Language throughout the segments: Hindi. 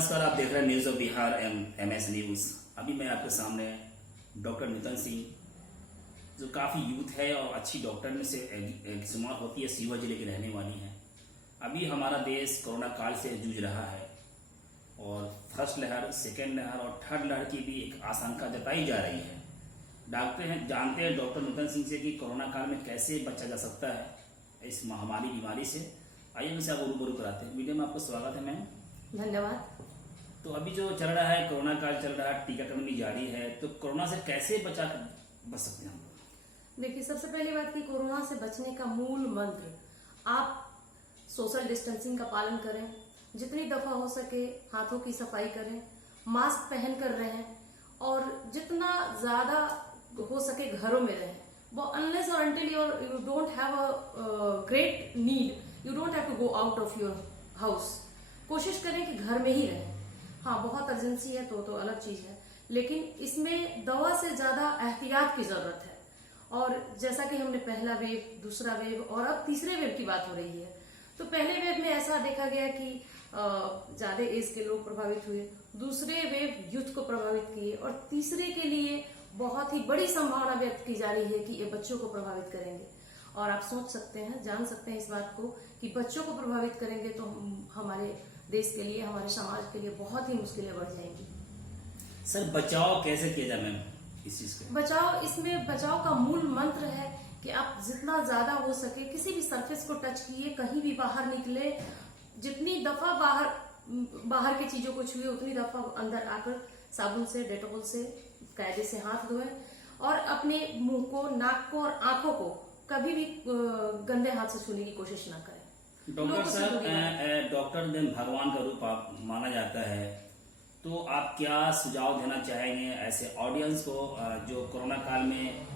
नमस्कार, आप देख रहे हैं news of Bihar MS news. अभी मैं आपके सामने डॉक्टर नितिन सिंह, जो काफ़ी यूथ है और अच्छी डॉक्टर में से एक शुमार होती है, सीहोर जिले की रहने वाली हैं। अभी हमारा देश कोरोना काल से जूझ रहा है और फर्स्ट लहर, सेकेंड लहर और थर्ड लहर की भी एक आशंका जताई जा रही है। जानते हैं डॉक्टर नितिन सिंह से कि कोरोना काल में कैसे बचा जा सकता है इस महामारी बीमारी से। आइए उनसे आप रूबरू कराते हैं। वीडियो में आपका स्वागत है मैम। धन्यवाद। तो अभी जो चल रहा है, कोरोना काल चल रहा है, टीकाकरण भी जारी है, तो कोरोना से कैसे बच सकते हैं हम लोग? देखिए, सबसे पहली बात कि कोरोना से बचने का मूल मंत्र, आप सोशल डिस्टेंसिंग का पालन करें, जितनी दफा हो सके हाथों की सफाई करें, मास्क पहन कर रहें और जितना ज्यादा हो सके घरों में रहें। वो अनलेस और until you don't have a great need, you don't have to go out of your house. कोशिश करें कि घर में ही रहें। हाँ, बहुत अर्जेंसी है तो अलग चीज है, लेकिन इसमें दवा से ज्यादा एहतियात की जरूरत है। और जैसा कि हमने पहला वेव, दूसरा वेव और अब तीसरे वेव की बात हो रही है, तो पहले वेव में ऐसा देखा गया कि ज्यादा एज के लोग प्रभावित हुए, दूसरे वेव यूथ को प्रभावित किए और तीसरे के लिए बहुत ही बड़ी संभावना व्यक्त की जा रही है कि ये बच्चों को प्रभावित करेंगे। और आप सोच सकते हैं, जान सकते हैं इस बात को कि बच्चों को प्रभावित करेंगे तो हमारे देश के लिए, हमारे समाज के लिए बहुत ही मुश्किलें बढ़ जाएंगी। सर, बचाव कैसे किया जाए मैम इस चीज का? बचाव का मूल मंत्र है कि आप जितना ज्यादा हो सके किसी भी सरफेस को टच किए, कहीं भी बाहर निकले, जितनी दफा बाहर की चीजों को छुए उतनी दफा अंदर आकर साबुन से, डेटॉल से कायदे से हाथ धोएं और अपने मुंह को, नाक को और आंखों को कभी भी गंदे हाथ से छूने की कोशिश ना करें। डॉक्टर साहब, डॉक्टर दिन भगवान का रूप आप माना जाता है, तो आप क्या सुझाव देना चाहेंगे ऐसे ऑडियंस को जो कोरोना काल में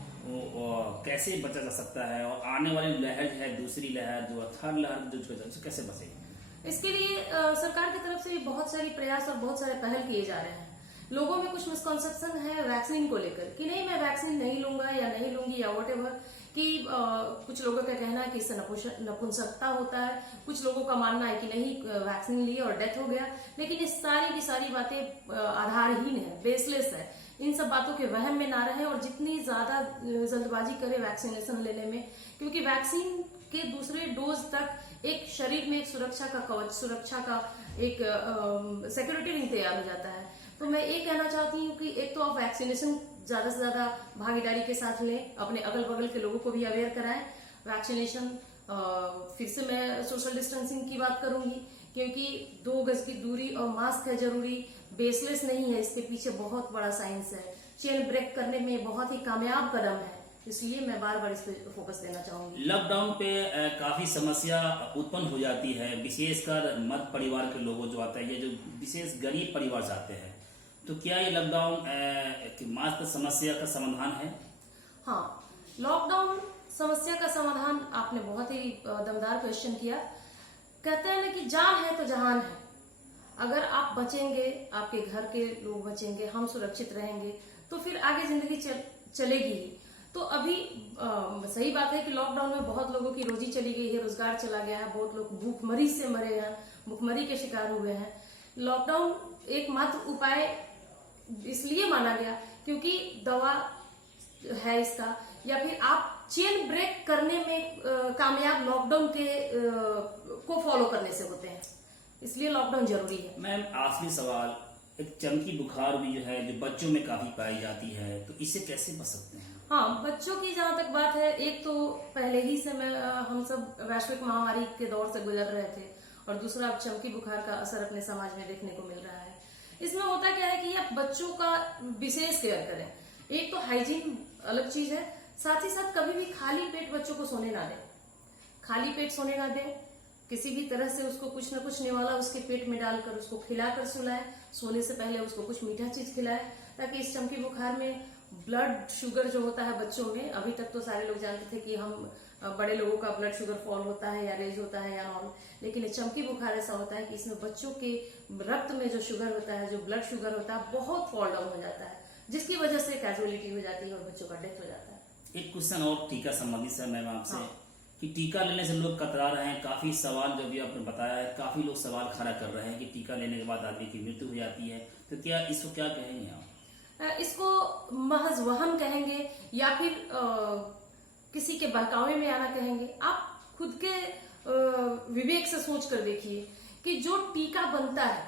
कैसे बचा जा सकता है और आने वाली लहर है, दूसरी लहर जो थर्ड लहर जो कैसे बचेगी? इसके लिए सरकार की तरफ से भी बहुत सारे प्रयास और बहुत सारे पहल किए जा रहे हैं। लोगों में कुछ मिसकॉन्सेप्शन है वैक्सीन को लेकर कि नहीं, मैं वैक्सीन नहीं लूंगा या नहीं लूंगी या व्हाटएवर, कि कुछ लोगों का कहना है कि इससे नपुंसकता होता है, कुछ लोगों का मानना है कि नहीं, वैक्सीन ली और डेथ हो गया। लेकिन ये सारी की सारी बातें आधारहीन है, बेसलेस है। इन सब बातों के वहम में ना रहे और जितनी ज्यादा जल्दबाजी करे वैक्सीनेशन लेने में, क्योंकि वैक्सीन के दूसरे डोज तक एक शरीर में एक सुरक्षा का कवच, सुरक्षा का एक सिक्योरिटी नहीं तैयार हो जाता है। तो मैं ये कहना चाहती हूँ कि एक तो आप वैक्सीनेशन ज्यादा से ज्यादा भागीदारी के साथ लें, अपने अगल बगल के लोगों को भी अवेयर कराएं वैक्सीनेशन। फिर से मैं सोशल डिस्टेंसिंग की बात करूंगी, क्योंकि 2 गज की दूरी और मास्क है जरूरी, बेसलेस नहीं है, इसके पीछे बहुत बड़ा साइंस है। चेन ब्रेक करने में बहुत ही कामयाब कदम है, इसलिए मैं बार बार इस पे फोकस देना चाहूंगी। लॉकडाउन पे काफी समस्या उत्पन्न हो जाती है, विशेषकर मध्य परिवार के लोगों जो आते हैं, ये जो विशेष गरीब परिवार से आते हैं, तो क्या ये लॉकडाउन मात्र समस्या का समाधान है? हाँ, लॉकडाउन समस्या का समाधान, आपने बहुत ही दमदार क्वेश्चन किया। कहते हैं ना कि जान है तो जहान है। अगर आप बचेंगे, आपके घर के लोग बचेंगे, हम सुरक्षित रहेंगे, तो फिर आगे जिंदगी चलेगी ही। तो अभी सही बात है कि लॉकडाउन में बहुत लोगों की रोजी चली गई है, रोजगार चला गया है, बहुत लोग भूखमरी से मरे हैं, भूखमरी के शिकार हुए हैं। लॉकडाउन एकमात्र उपाय इसलिए माना गया क्योंकि दवा है इसका, या फिर आप चेन ब्रेक करने में कामयाब लॉकडाउन के को फॉलो करने से होते हैं, इसलिए लॉकडाउन जरूरी है। मैम, आखिरी सवाल, एक चमकी बुखार भी जो है, जो बच्चों में काफी पाई जाती है, तो इससे कैसे बच सकते हैं? हाँ, बच्चों की जहां तक बात है, एक तो पहले ही से हम सब वैश्विक महामारी के दौर से गुजर रहे थे और दूसरा अब चमकी बुखार का असर अपने समाज में देखने को मिल रहा है। इसमें होता क्या है कि आप बच्चों का विशेष केयर करें। एक तो हाइजीन अलग चीज है, साथ ही साथ कभी भी खाली पेट बच्चों को सोने ना दें। खाली पेट सोने ना दें, किसी भी तरह से उसको कुछ न कुछ निवाला उसके पेट में डालकर उसको खिलाकर सुलाएं। सोने से पहले उसको कुछ मीठा चीज खिलाएं, ताकि इस चमकी बुखार में ब्लड शुगर जो होता है बच्चों में, अभी तक तो सारे लोग जानते थे कि हम बड़े लोगों का ब्लड शुगर फॉल होता है या रेज होता है या नॉर्मल, लेकिन चमकी बुखार ऐसा होता है कि इसमें बच्चों के रक्त में जो शुगर होता है, जो ब्लड शुगर होता है, बहुत फॉल डाउन हो जाता है, जिसकी वजह से कैजुअलिटी हो जाती है और बच्चों का डेथ हो जाता है। एक क्वेश्चन और टीका संबंधित सर मैम आपसे, कि टीका लेने से लोग कतरा रहे हैं। काफी सवाल जो भी आपने बताया है, काफी लोग सवाल खड़ा कर रहे हैं कि टीका लेने के बाद आदमी की मृत्यु हो जाती है, तो क्या इसको क्या कहेंगे आप? इसको महज वहम कहेंगे या फिर किसी के बहकावे में आना कहेंगे। आप खुद के विवेक से सोच कर देखिए कि जो टीका बनता है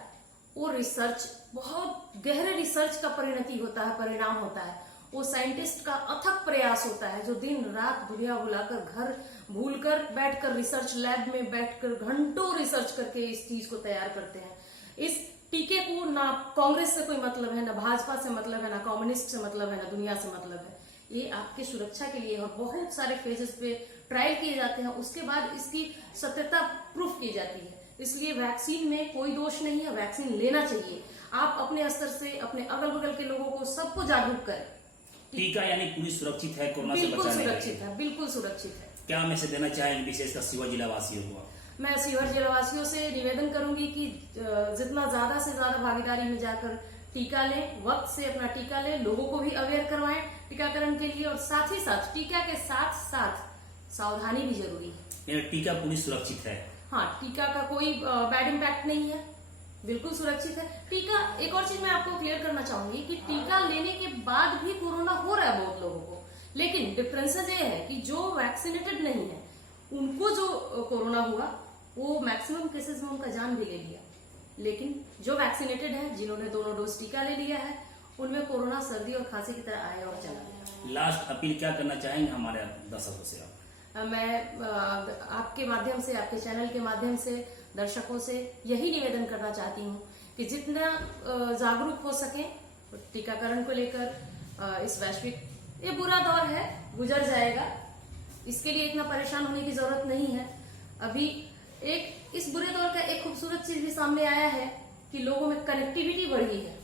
वो रिसर्च, बहुत गहरे रिसर्च का परिणति होता है, परिणाम होता है। वो साइंटिस्ट का अथक प्रयास होता है जो दिन रात बुढ़िया बुलाकर घर भूलकर बैठकर रिसर्च लैब में बैठकर घंटों रिसर्च करके इस चीज को तैयार करते हैं। इस टीके को ना कांग्रेस से कोई मतलब है, ना भाजपा से मतलब है, ना कम्युनिस्ट से मतलब है, ना दुनिया से मतलब है। ये आपके सुरक्षा के लिए और बहुत सारे फेजेस पे ट्रायल किए जाते हैं, उसके बाद इसकी सत्यता प्रूफ की जाती है। इसलिए वैक्सीन में कोई दोष नहीं है, वैक्सीन लेना चाहिए। आप अपने स्तर से अपने अगल बगल के लोगों को सबको जागरूक करें। टीका यानी पूरी सुरक्षित है कोरोना से बिल्कुल बचाने के लिए? सुरक्षित है, बिल्कुल सुरक्षित है। क्या मैसेज देना चाहेंगे विशेषकर सीहोर जिला वासियों को? मैं सीहोर जिलावासियों से निवेदन करूंगी कि जितना ज्यादा से ज्यादा भागीदारी में जाकर टीका लें, वक्त से अपना टीका लें, लोगों को भी अवेयर करवाएं टीकाकरण के लिए, और साथ ही साथ टीका के साथ साथ सावधानी भी जरूरी है। यानी टीका पूरी सुरक्षित है? हाँ, टीका का कोई बैड इम्पैक्ट नहीं है, बिल्कुल सुरक्षित है टीका। एक और चीज मैं आपको क्लियर करना चाहूंगी कि टीका लेने के बाद भी कोरोना हो रहा है बहुत लोगों को, लेकिन डिफरेंसेस ये है कि जो वैक्सीनेटेड नहीं है उनको जो कोरोना हुआ वो मैक्सिमम केसेस में उनका जान भी ले लिया, लेकिन जो वैक्सीनेटेड है, जिन्होंने दोनों डोज टीका ले लिया है, उनमें कोरोना सर्दी और खांसी की तरह आया और चला गया। लास्ट अपील क्या करना चाहेंगे हमारे दर्शकों से आप? मैं आपके माध्यम से, आपके चैनल के माध्यम से दर्शकों से यही निवेदन करना चाहती हूँ कि जितना जागरूक हो सके टीकाकरण को लेकर। इस वैश्विक ये बुरा दौर है, गुजर जाएगा, इसके लिए इतना परेशान होने की जरूरत नहीं है। अभी एक इस बुरे दौर का एक खूबसूरत चीज भी सामने आया है कि लोगों में कनेक्टिविटी बढ़ी है,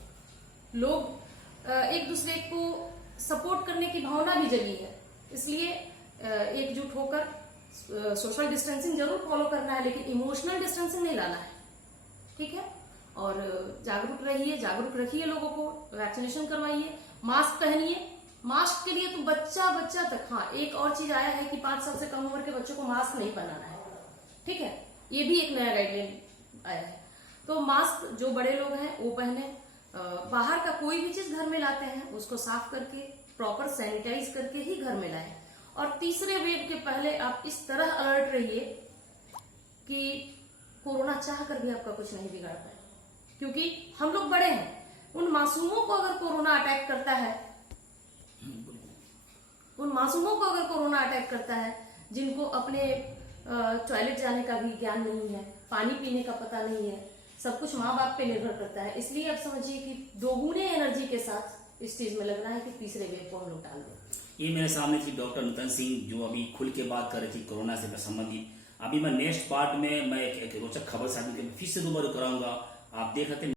लोग एक दूसरे को सपोर्ट करने की भावना भी जगी है। इसलिए एकजुट होकर सोशल डिस्टेंसिंग जरूर फॉलो करना है, लेकिन इमोशनल डिस्टेंसिंग नहीं लाना है, ठीक है? और जागरूक रहिए, जागरूक रखिए लोगों को, वैक्सीनेशन करवाइए, मास्क पहनिए। मास्क के लिए तो बच्चा तक, हाँ एक और चीज आया है कि 5 साल से कम उम्र के बच्चों को मास्क नहीं पहनाना है, ठीक है? ये भी एक नया गाइडलाइन आया है। तो मास्क जो बड़े लोग हैं वो पहने। बाहर का कोई भी चीज घर में लाते हैं उसको साफ करके, प्रॉपर सैनिटाइज करके ही घर में लाएं। और तीसरे वेव के पहले आप इस तरह अलर्ट रहिए कि कोरोना चाह कर भी आपका कुछ नहीं बिगाड़ पाए, क्योंकि हम लोग बड़े हैं। उन मासूमों को अगर कोरोना अटैक करता है, जिनको अपने टॉयलेट जाने का भी ज्ञान नहीं है, पानी पीने का पता नहीं है, सब कुछ माँ बाप पे निर्भर करता है। इसलिए आप समझिए कि दोगुने एनर्जी के साथ इस चीज में लगना है कि तीसरे वेव को हम लोग टाल दें। ये मेरे सामने थी डॉक्टर नूतन सिंह, जो अभी खुल के बात कर रही थी कोरोना से संबंधित। अभी मैं नेक्स्ट पार्ट में मैं एक रोचक खबर साथ में फिर से रूबरू कराऊंगा। आप देख रहे थे